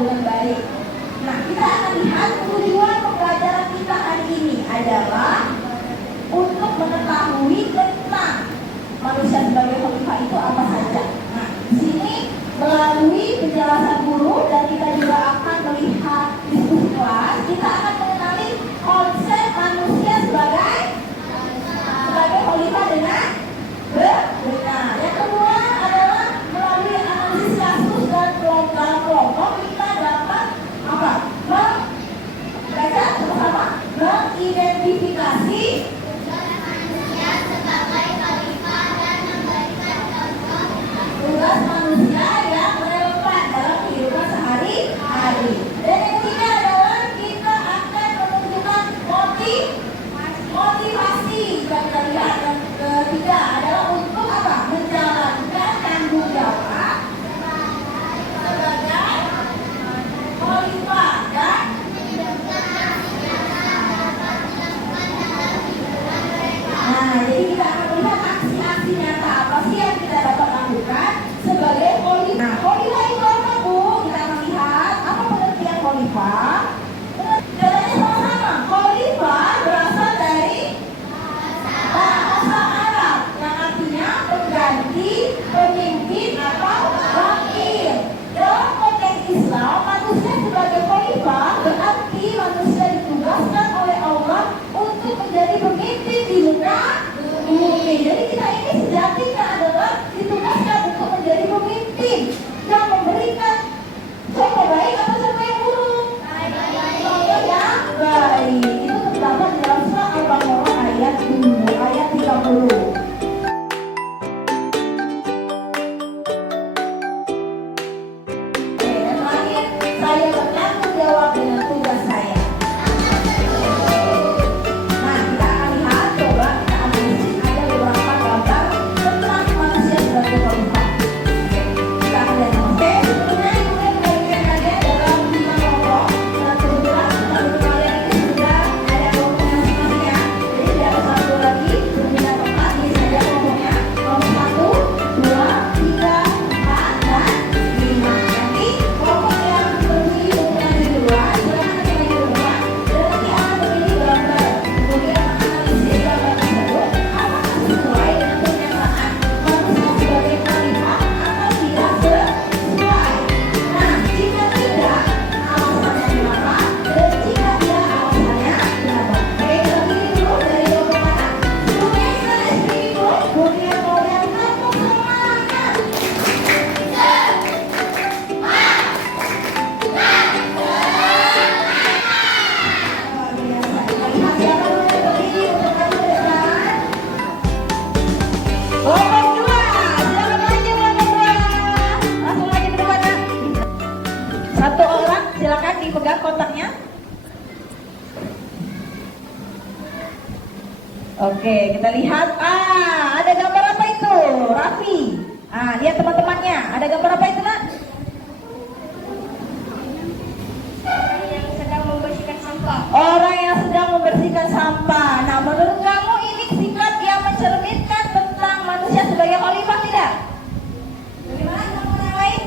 dengan baik. Nah, kita akan lihat tujuan pembelajaran kita hari ini adalah untuk mengetahui tentang manusia sebagai khalifah itu apa saja. Nah, di sini melalui penjelasan guru dan kita juga akan melihat diskusi kelas, kita akan mengenali konsep manusia sebagai khalifah dengan benar. Yang kedua adalah melalui analisis kasus dan kelompok kita dapat apa? Membaca sama-sama, mengidentifikasi manusia sebagai khalifah dan memberikan contoh tugas manusia yang relevan dalam kehidupan sehari-hari. Dan yang ketiga adalah kita akan menunjukkan motivasi yang kita lihat. Dan ketiga adalah untuk apa? Menjalankan tanggung jawab sebagai khalifah dan jadi kita akan melihat aksi-aksi nyata apa sih yang kita dapat lakukan sebagai khalifah. Nah, khalifah itu apa, Bu? Kita akan lihat apa pengertian khalifah. Katanya sama-sama, khalifah berasal dari bahasa Arab yang artinya pengganti, pemimpin atau wakil. Dalam konteks Islam, manusia sebagai khalifah berarti manusia ditugaskan oleh Allah untuk menjadi pemimpin di muka bumi. Jadi kita ini sejatinya adalah ditugaskan untuk menjadi pemimpin yang memberikan contoh baik atau contoh yang buruk. Contoh yang baik itu terdapat di dalam surat Al-Baqarah ayat 30. Satu orang silakan dipegang kotaknya. Oke, kita lihat. Ada gambar apa itu? Raffi. Lihat teman-temannya. Ada gambar apa itu, Nak? Orang yang sedang membersihkan sampah. Orang yang sedang membersihkan sampah. Nah, menurut kamu ini sikap yang mencerminkan tentang manusia sebagai khalifah tidak? Bagaimana kamu yang lain?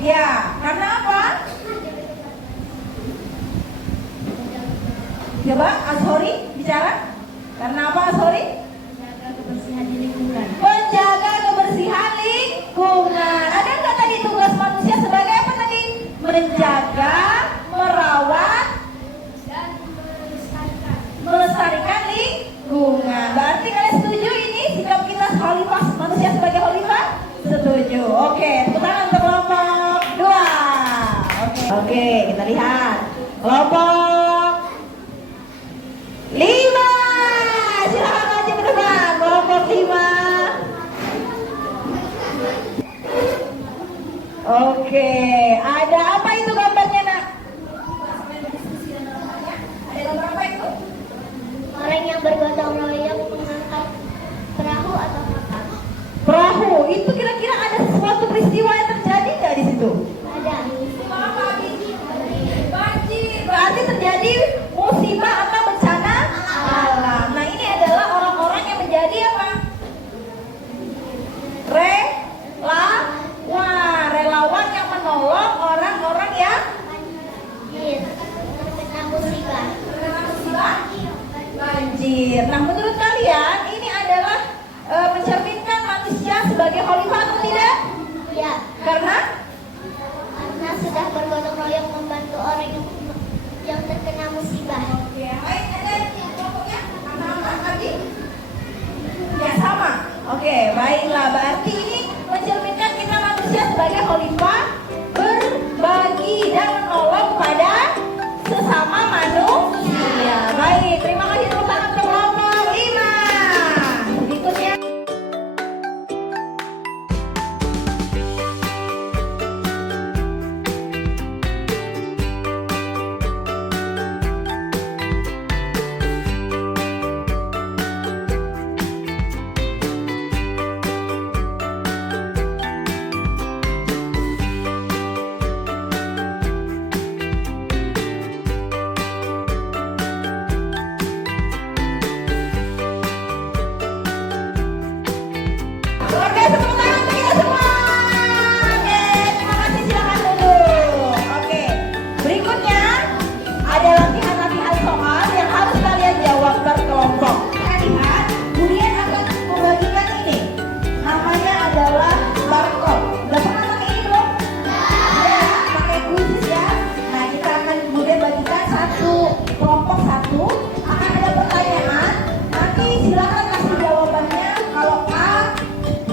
Ya, karena apa? Coba Ashori bicara. Karena apa, Ashori? Menjaga kebersihan di lingkungan. Menjaga kebersihan lingkungan. Ada nggak tadi tugas manusia sebagai apa tadi? Menjaga, merawat, Dan melestarikan lingkungan. Berarti kalian setuju ini sikap kita khalifah, manusia sebagai khalifah? Setuju. Oke, tepuk tangan untuk kelompok 2. Oke, kita lihat kelompok 5. Silakan maju ke depan, kelompok 5. Oke, ada apa itu gambarnya, Nak? Ada gambar apa itu? orang yang bergotong royong mengangkat perahu atau kapal. Perahu, itu kira-kira ada sesuatu peristiwa yang terjadi nggak di situ? Ada. Banjir, berarti terjadi musibah atau bencana alam. Nah, ini adalah orang-orang yang menjadi apa? Relawan yang menolong orang-orang Karena sudah bergotong royong membantu orang yang terkena musibah. oke, baik, ada yang kelompoknya? Anak-anak tadi? Ya, sama. Oke, baiklah. Berarti ini mencerminkan kita manusia sebagai khalifah berbagi dan menolong pada sesama manusia. Baik, terima kasih tepuk tangan untuk kelompok 5. Berikutnya. Oke, tepuk tangan untuk kita semua. Oke, terima kasih, silakan duduk. Oke, berikutnya ada latihan-latihan soal yang harus kalian jawab berkelompok. Kita lihat, kemudian akan membagikan ini. Namanya adalah barcode. Udah pernah pakai ini belum? Ya, pakai kuis ya. Nah, kita akan kemudian bagikan satu kelompok satu. Akan ada pertanyaan. Nanti silakan kasih jawabannya. Kalau A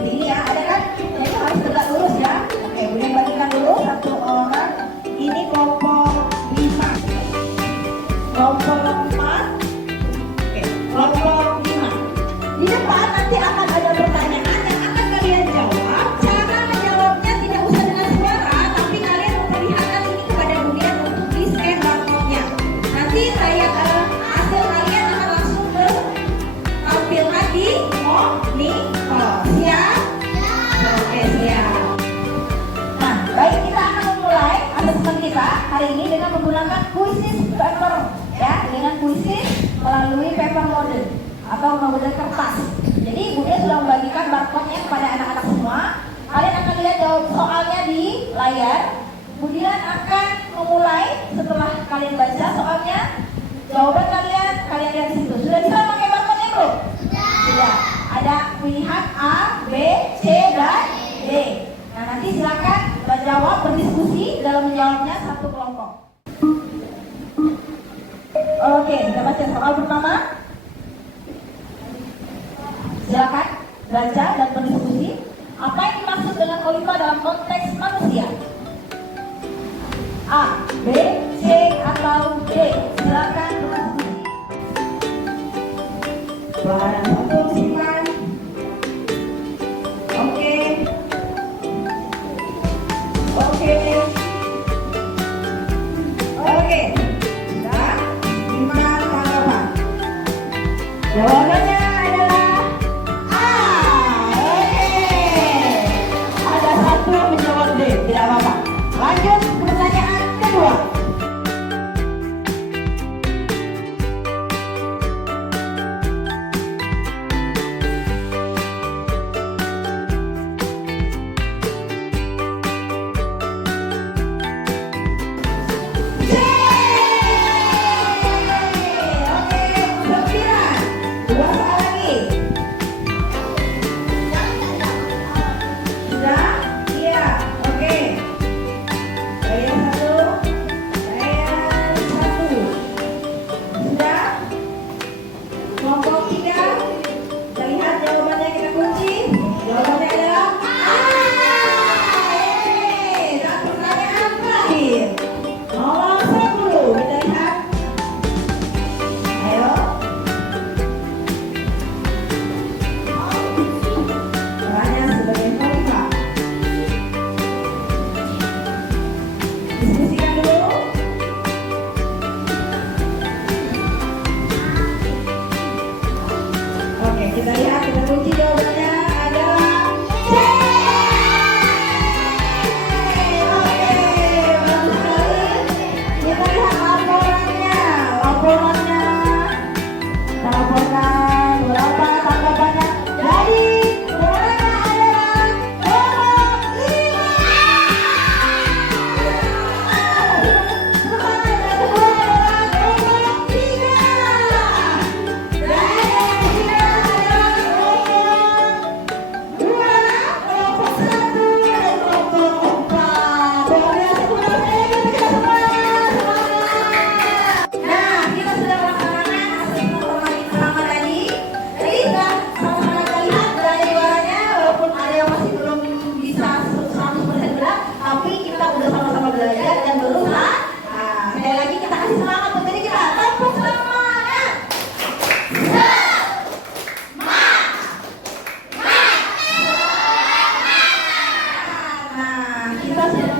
ini ya, ada kan? Jadi harus tegak lurus ya. Oke, kemudian bagikan dulu satu orang. Ini kelompok 5. Kelompok 4. Oke, kelompok 5. Di depan nanti akan ada pertanyaan yang akan kalian jawab. Cara menjawabnya tidak usah dengan suara, tapi kalian memperlihatkan ini kepada kemudian untuk di-scan barcode-nya. Nanti saya hasil kalian akan langsung tampilkan di monitor. Siap? Oke, siap. Nah, baik, kita akan memulai asesmen kita hari ini dengan menggunakan quizzes paper ya, dengan quizzes melalui paper mode atau mode kertas. Jadi Bunda sudah membagikan barcode-nya kepada anak-anak semua. Kalian akan lihat jawab soalnya di layar. Kemudian akan memulai setelah kalian baca soalnya. Jawaban kalian lihat di situ. Sudah bisa pakai barcode-nya belum? Sudah. Ada pilihan A, B, C, dan D. Nah, nanti silakan menjawab, berdiskusi dalam menjawabnya satu kelompok. Oke, kita baca soal pertama. Silakan baca dan berdiskusi. Apa yang dimaksud dengan khalifah dalam konteks manusia? A, B, C, atau D? Silakan berdiskusi. Barang satu simpan. Oke. Sudah. Simpan tanggapan. Jawabannya adalah A. Oke. Ada satu yang menjawab D. Tidak apa-apa. Lanjut ke pertanyaan kedua. C. Oke, 9. 2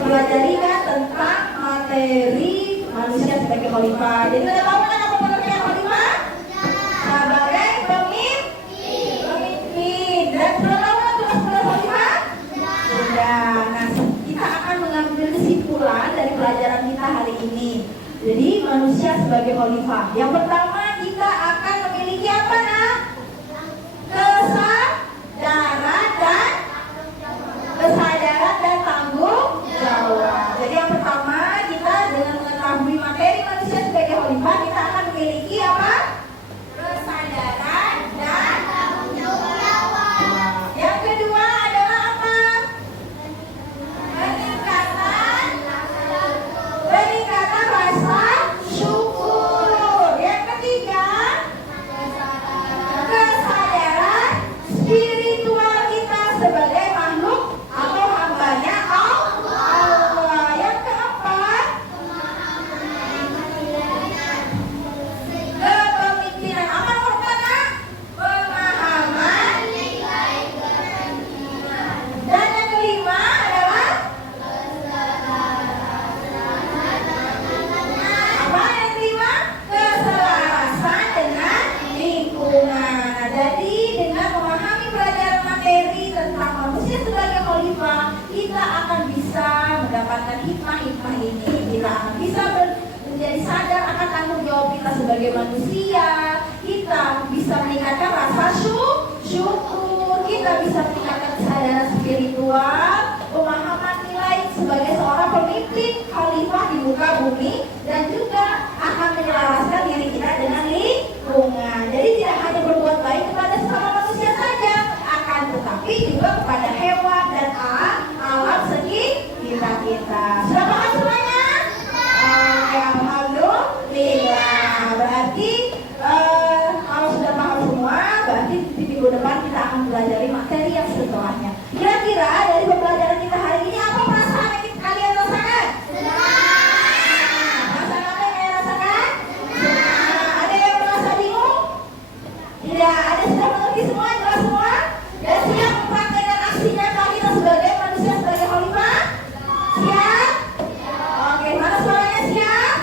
mempelajari kan tentang materi manusia sebagai khalifah. Jadi kita tahu kan apa pengertian khalifah? Sebagai pemimpin. Dan sudah tahu kan tugas-tugas khalifah? Sudah. Nah, kita akan mengambil kesimpulan dari pelajaran kita hari ini. Jadi manusia sebagai khalifah. Yang pertama kita akan memiliki apa nak? Kesadaran dan tanggung jawab. Jadi yang pertama kita dengan mengetahui materi manusia sebagai khalifah kita akan memiliki apa? Kesadaran dan tanggung jawab. Yang kedua adalah apa? Peningkatan rasa syukur. Yang ketiga kesadaran spiritual kita sebagai makhluk atau hambanya Allah. Yang keempat kepemimpinan. Apa nomor mana? Pemahaman. Dan yang kelima adalah apa yang kelima? Keselarasan dengan lingkungan. Jadi dengan memahami pelajaran materi tentang manusia sebagai khalifah, kita akan bisa mendapatkan hikmah-hikmah ini. Kita akan bisa menjadi sadar akan tanggung jawab kita sebagai manusia. Kita bisa meningkatkan rasa syukur. Kita bisa meningkatkan kesadaran spiritual, pemahaman nilai sebagai seorang pemimpin khalifah di muka bumi, dan juga akan menyelaraskan diri kita dengan lingkungan. Jadi tidak hanya berbuat baik kepada sesama manusia saja, akan tetapi juga kepada hewan dan alam sekitar kita. Sudah paham semuanya? Oke, alhamdulillah. Berarti kalau sudah paham semua, berarti di minggu depan kita akan belajar materi yang setelahnya. Kira-kira dari pembelajaran kita hari ini apa perasaan yang kalian rasakan? Perasaan apa yang kalian rasakan? Ada yang merasa bingung? Tidak. Ada sudah mengerti semua? Jelas semua? Dan siap mempraktekkan aksi nyata kita sebagai manusia sebagai khalifah? Siap? Oke, mana suaranya siap?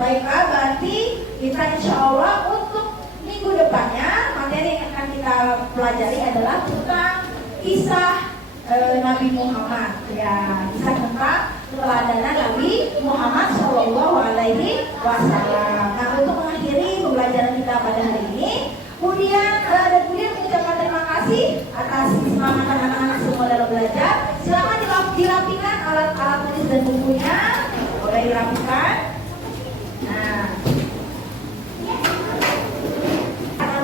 Baiklah, berarti kita insya Allah untuk minggu depannya materi yang akan kita pelajari adalah tentang kisah Nabi Muhammad, ya, kisah tentang keteladanan Nabi Muhammad Shallallahu Alaihi Wasallam. Nah, untuk mengakhiri pembelajaran kita pada hari ini, kemudian mengucapkan terima kasih atas keselamatan anak-anak semua dalam belajar. Silakan dirapikan alat-alat tulis dan bukunya, boleh dirapikan. Nah,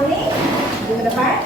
ini ke depan.